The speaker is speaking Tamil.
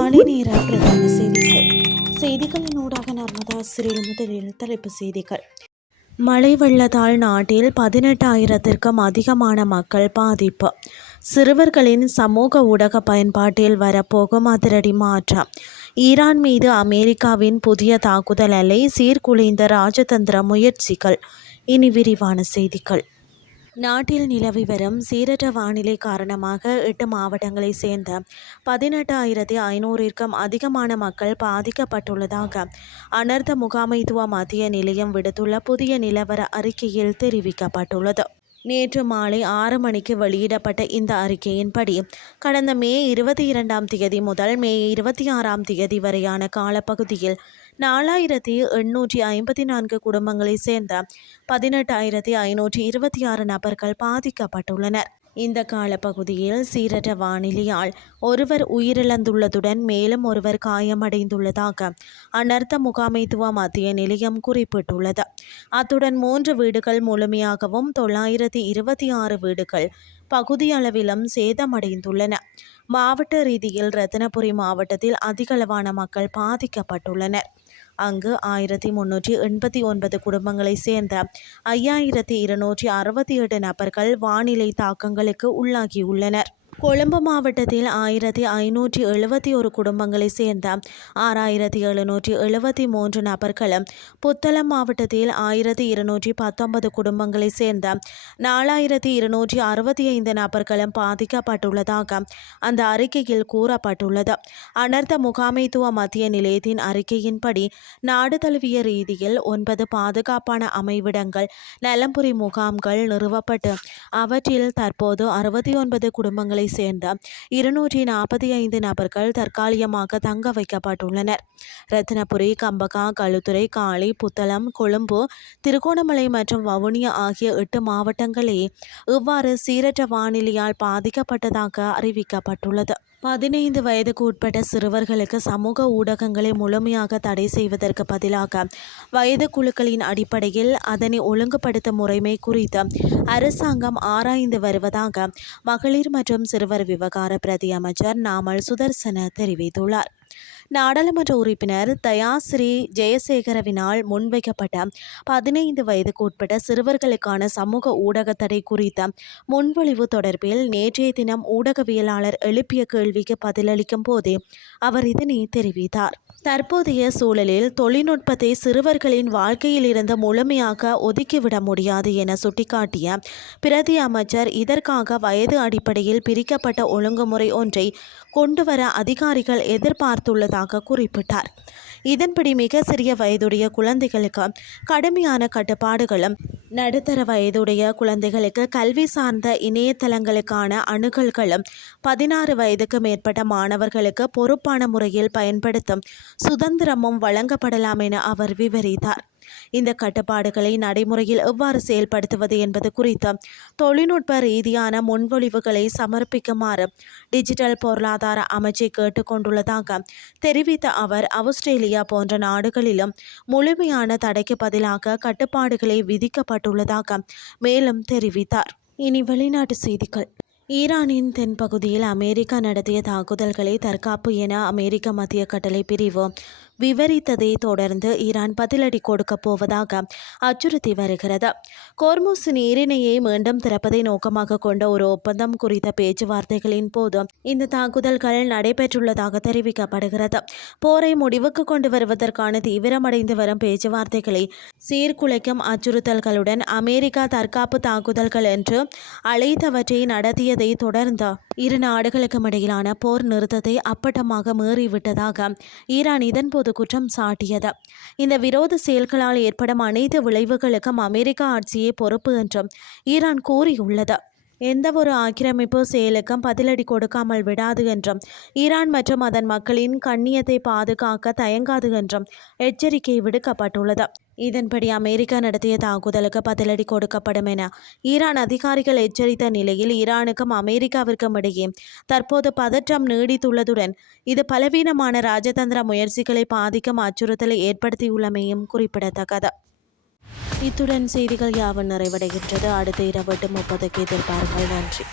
காலை நேர பிரதான செய்திகளின் ஊடாக நர்மதா சிறில் முதலில் தலைப்பு செய்திகள். மழை வெள்ளத்தால் நாட்டில் 18,000த்திற்கும் அதிகமான மக்கள் பாதிப்பு. சிறுவர்களின் சமூக ஊடக பயன்பாட்டில் வரப்போகும் அதிரடி மாற்றம். ஈரான் மீது அமெரிக்காவின் புதிய தாக்குதல் அலை சீர்குலைந்த ராஜதந்திர முயற்சிகள். இனி விரிவான செய்திகள். நாட்டில் நிலவி வரும் சீரற்ற வானிலை காரணமாக 8 மாவட்டங்களைச் சேர்ந்த 18,500ற்கும் அதிகமான மக்கள் பாதிக்கப்பட்டுள்ளதாக அனர்த்த முகாமைத்துவ மத்திய நிலையம் விடுத்துள்ள புதிய நிலவர அறிக்கையில் தெரிவிக்கப்பட்டுள்ளது. நேற்று மாலை 6 மணிக்கு வெளியிடப்பட்ட இந்த அறிக்கையின்படி கடந்த மே 22 முதல் மே 26 வரையான காலப்பகுதியில் 4,854 குடும்பங்களைச் சேர்ந்த 18,526 நபர்கள் பாதிக்கப்பட்டுள்ளனர். இந்த காலப்பகுதியில் சீரற்ற வானிலையால் ஒருவர் உயிரிழந்துள்ளதுடன் மேலும் ஒருவர் காயமடைந்துள்ளதாக அனர்த்த முகாமைத்துவ மத்திய நிலையம் குறிப்பிட்டுள்ளது. அத்துடன் 3 வீடுகள் முழுமையாகவும் 926 வீடுகள் பகுதியளவிலும் சேதமடைந்துள்ளன. மாவட்ட ரீதியில் ரத்தினபுரி மாவட்டத்தில் அதிகளவான மக்கள் பாதிக்கப்பட்டுள்ளனர். அங்கு 1,389 குடும்பங்களைச் சேர்ந்த 5,268 நபர்கள் வானிலை தாக்கங்களுக்கு உள்ளாகியுள்ளனர். கொழும்பு மாவட்டத்தில் 1,571 குடும்பங்களைச் சேர்ந்த 6,773 நபர்களும், புத்தளம் மாவட்டத்தில் 1,219 குடும்பங்களைச் சேர்ந்த 4,265 நபர்களும் பாதிக்கப்பட்டுள்ளதாக அந்த அறிக்கையில் கூறப்பட்டுள்ளது. அனர்த்த முகாமைத்துவ மத்திய நிலையத்தின் அறிக்கையின்படி நாடு தழுவிய ரீதியில் 9 பாதுகாப்பான அமைவிடங்கள் நலம்புரி முகாம்கள் நிறுவப்பட்டு அவற்றில் தற்போது 69 குடும்பங்களை சேர்ந்த 245 நபர்கள் தற்காலிகமாக தங்க வைக்கப்பட்டுள்ளனர். ரத்தினபுரி, கம்பகா, களுத்துறை, காலி, புத்தளம், கொழும்பு, திருகோணமலை மற்றும் வவுனியா ஆகிய 8 மாவட்டங்களே இவ்வாறு சீரற்ற வானிலையால் பாதிக்கப்பட்டதாக அறிவிக்கப்பட்டுள்ளது. 15 வயதுக்கு உட்பட்ட சிறுவர்களுக்கு சமூக ஊடகங்களை முழுமையாக தடை செய்வதற்கு பதிலாக வயது குழுக்களின் அடிப்படையில் அதனை ஒழுங்குபடுத்தும் முறைமை குறித்து அரசாங்கம் ஆராய்ந்து வருவதாக மகளிர் மற்றும் சிறுவர் விவகார பிரதி அமைச்சர் நாமல் சுதர்சன தெரிவித்துள்ளார். நாடாளுமன்ற உறுப்பினர் தயாஸ்ரீ ஜெயசேகரவினால் முன்வைக்கப்பட்ட 15 வயதுக்கு உட்பட்ட சிறுவர்களுக்கான சமூக ஊடக தடை குறித்த முன்மொழிவு தொடர்பில் நேற்றைய தினம் ஊடகவியலாளர் எழுப்பிய கேள்விக்கு பதிலளிக்கும் போதே அவர் இதனை தெரிவித்தார். தற்போதைய சூழலில் தொழில்நுட்பத்தை சிறுவர்களின் வாழ்க்கையில் இருந்து முழுமையாக ஒதுக்கிவிட முடியாது என சுட்டிக்காட்டிய பிரதி அமைச்சர் இதற்காக வயது அடிப்படையில் பிரிக்கப்பட்ட ஒழுங்குமுறை ஒன்றை கொண்டுவர அதிகாரிகள் எதிர்பார்த்துள்ளதாக குறிப்பிட்டார். இதன்படி மிக சிறிய வயதுடைய குழந்தைகளுக்கு கடுமையான கட்டுப்பாடுகளும், நடுத்தர வயதுடைய குழந்தைகளுக்கு கல்வி சார்ந்த இணையதளங்களுக்கான அணுகல்களும், 16 வயதுக்கு மேற்பட்ட மாணவர்களுக்கு பொறுப்பான முறையில் பயன்படுத்தும் சுதந்திரமும் வழங்கப்படலாம் என அவர் விவரித்தார். இந்த கட்டுப்பாடுகளை நடைமுறையில் எவ்வாறு செயல்படுத்துவது என்பது குறித்து தொழில்நுட்ப ரீதியான முன்மொழிவுகளை சமர்ப்பிக்குமாறு டிஜிட்டல் பொருளாதார அமைச்சை கேட்டுக்கொண்டுள்ளதாக தெரிவித்த அவர், ஆஸ்திரேலியா போன்ற நாடுகளிலும் முழுமையான தடைக்கு பதிலாக கட்டுப்பாடுகளை விதிக்கப்பட்டுள்ளதாக மேலும் தெரிவித்தார். இனி வெளிநாட்டு செய்திகள். ஈரானின் தென்பகுதியில் அமெரிக்கா நடத்திய தாக்குதல்களை தற்காப்பு என அமெரிக்க மத்திய கட்டளை பிரிவு விவரித்ததை தொடர்ந்து ஈரான் பதிலடி கொடுக்கப் போவதாக அச்சுறுத்தி வருகிறது. கோர்முஸ் நீரிணையை மீண்டும் திறப்பதை நோக்கமாக கொண்ட ஒரு ஒப்பந்தம் குறித்த பேச்சுவார்த்தைகளின் போது இந்த தாக்குதல்கள் நடைபெற்றுள்ளதாக தெரிவிக்கப்படுகிறது. போரை முடிவுக்கு கொண்டு வருவதற்கான தீவிரமடைந்து வரும் பேச்சுவார்த்தைகளை சீர்குலைக்கும் அச்சுறுத்தல்களுடன் அமெரிக்கா தற்காப்பு தாக்குதல்கள் என்று அழைத்தவற்றை நடத்தியதை தொடர்ந்து இரு நாடுகளுக்கும் இடையிலான போர் நிறுத்தத்தை அப்பட்டமாக மீறிவிட்டதாக ஈரான் இதன்போது குற்றம் சாட்டியது. இந்த விரோத செயல்களால் ஏற்படும் அனைத்து விளைவுகளுக்கும் அமெரிக்க ஆட்சியே பொறுப்பு என்றும் ஈரான் கூறியுள்ளது. எந்தவொரு ஆக்கிரமிப்பு செயலுக்கும் பதிலடி கொடுக்காமல் விடாது என்றும், ஈரான் மற்றும் அதன் மக்களின் கண்ணியத்தை பாதுகாக்க தயங்காது என்றும் எச்சரிக்கை விடுக்கப்பட்டுள்ளது. இதன்படி அமெரிக்கா நடத்திய தாக்குதலுக்கு பதிலடி கொடுக்கப்படும் என ஈரான் அதிகாரிகள் எச்சரித்த நிலையில் ஈரானுக்கும் அமெரிக்காவிற்கும் இடையே தற்போது பதற்றம் நீடித்துள்ளதுடன் இது பலவீனமான ராஜதந்திர முயற்சிகளை பாதிக்கும் அச்சுறுத்தலை ஏற்படுத்தியுள்ளமையும் குறிப்பிடத்தக்கது. இத்துடன் செய்திகள் யாவும் நிறைவடைகின்றது. அடுத்த இரவு 8:30 எதிர்பாருங்கள். நன்றி.